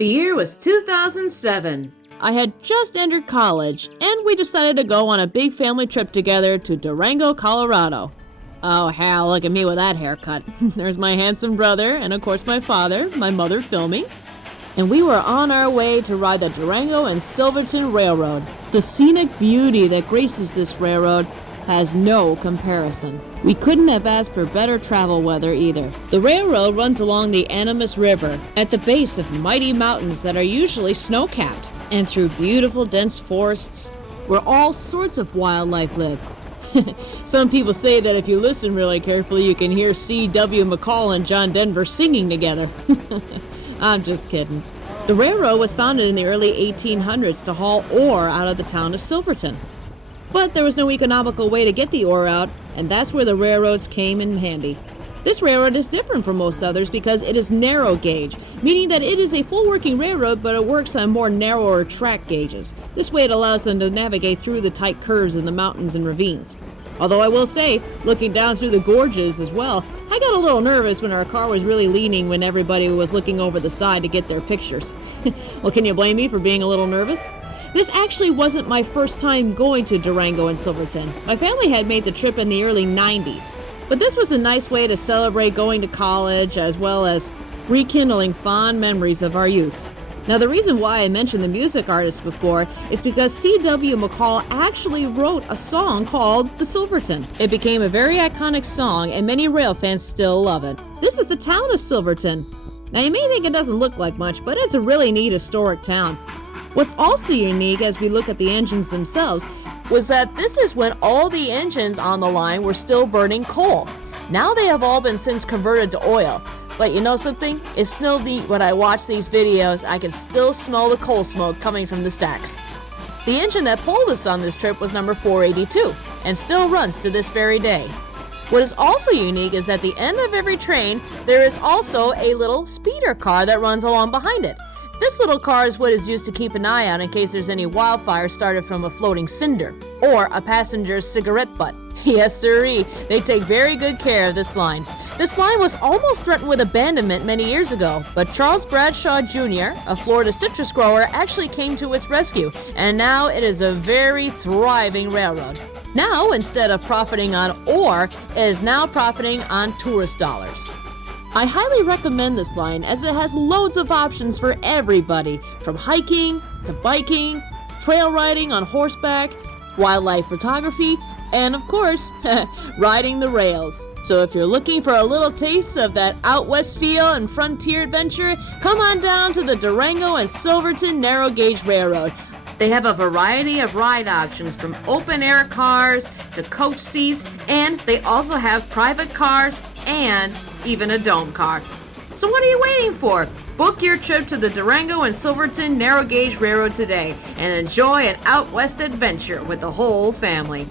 The year was 2007. I had just entered college, and we decided to go on a big family trip together to Durango, Colorado. Oh, Hal, look at me with that haircut. There's my handsome brother, and of course my father, my mother filming. And we were on our way to ride the Durango and Silverton Railroad. The scenic beauty that graces this railroad has no comparison. We couldn't have asked for better travel weather either. The railroad runs along the Animas River at the base of mighty mountains that are usually snow-capped, and through beautiful dense forests where all sorts of wildlife live. Some people say that if you listen really carefully, you can hear C.W. McCall and John Denver singing together. I'm just kidding. The railroad was founded in the early 1800s to haul ore out of the town of Silverton. But there was no economical way to get the ore out, and that's where the railroads came in handy. This railroad is different from most others because it is narrow gauge, meaning that it is a full working railroad, but it works on more narrower track gauges. This way it allows them to navigate through the tight curves in the mountains and ravines. Although I will say, looking down through the gorges as well, I got a little nervous when our car was really leaning when everybody was looking over the side to get their pictures. Well, can you blame me for being a little nervous? This actually wasn't my first time going to Durango and Silverton. My family had made the trip in the early 90s. But this was a nice way to celebrate going to college as well as rekindling fond memories of our youth. Now, the reason why I mentioned the music artist before is because C.W. McCall actually wrote a song called The Silverton. It became a very iconic song and many rail fans still love it. This is the town of Silverton. Now, you may think it doesn't look like much, but it's a really neat historic town. What's also unique as we look at the engines themselves was that this is when all the engines on the line were still burning coal. Now they have all been since converted to oil. But you know something? It's still neat when I watch these videos, I can still smell the coal smoke coming from the stacks. The engine that pulled us on this trip was number 482 and still runs to this very day. What is also unique is at the end of every train, there is also a little speeder car that runs along behind it. This little car is what is used to keep an eye out in case there's any wildfire started from a floating cinder or a passenger's cigarette butt. Yes, sirree, they take very good care of this line. This line was almost threatened with abandonment many years ago, but Charles Bradshaw Jr., a Florida citrus grower, actually came to its rescue, and now it is a very thriving railroad. Now, instead of profiting on ore, it is now profiting on tourist dollars. I highly recommend this line as it has loads of options for everybody, from hiking to biking, trail riding on horseback, wildlife photography, and of course, riding the rails. So if you're looking for a little taste of that out west feel and frontier adventure, come on down to the Durango and Silverton Narrow Gauge Railroad. They have a variety of ride options from open air cars to coach seats, and they also have private cars and even a dome car. So what are you waiting for? Book your trip to the Durango and Silverton Narrow Gauge Railroad today and enjoy an out west adventure with the whole family.